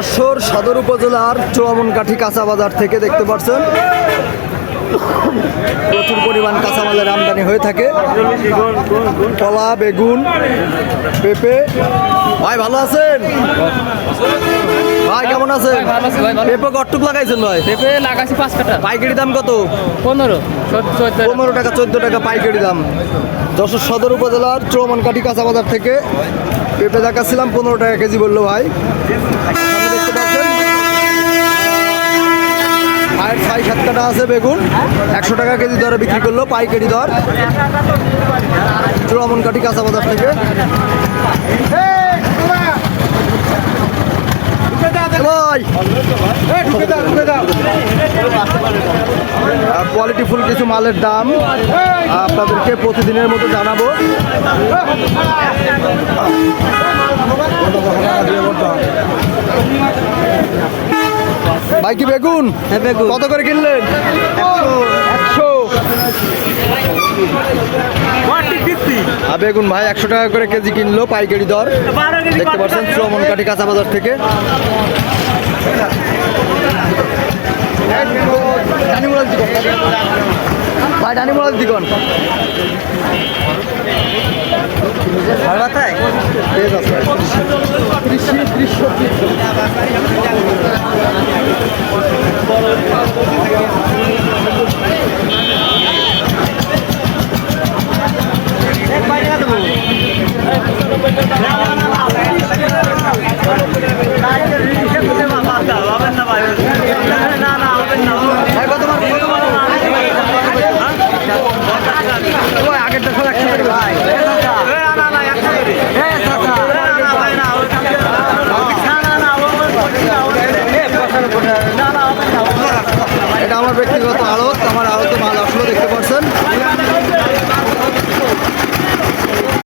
যশোর সদর উপজেলার চুয়ামনকাঠি কাঁচা বাজার থেকে দেখতে পাচ্ছেন। প্রচুর পরিমাণ কাঁচামালের আমদানি হয়ে থাকে। কলা বেগুন পেঁপে। ভাই ভালো আছেন? ভাই কেমন আছেন। পেঁপে কটুক লাগাইছেন ভাই? পেঁপে লাগাইছি পাঁচ কাটা পাইকারি দাম কত? পনেরো পনেরো টাকা চোদ্দ টাকা পাইকারি দাম। যশোর সদর উপজেলার চৌমনকাঠি কাঁচা বাজার থেকে পেঁপে দেখাচ্ছিলাম পনেরো টাকা কেজি বলল ভাই সামনে দেখতে পাচ্ছেন ভাইয়ের ছয় আছে বেগুন, একশো টাকা কেজি দরে বিক্রি করল, পাইকারি দর। চৌমনকাঠি কাঁচা বাজার থেকে। কোয়ালিটি ফুল কিছু মালের দাম আপনাদেরকে প্রতিদিনের মতো জানাব। ভাই কি বেগুন? কত করে কিনলেন? একশো। বেগুন ভাই একশো টাকা করে কেজি কিনলো পাইকারি দর। দেখতে পাচ্ছেন চৌমনকাঠি কাঁচা বাজার থেকে। ভাই দিকন ঠিক আছে। ব্যক্তিগত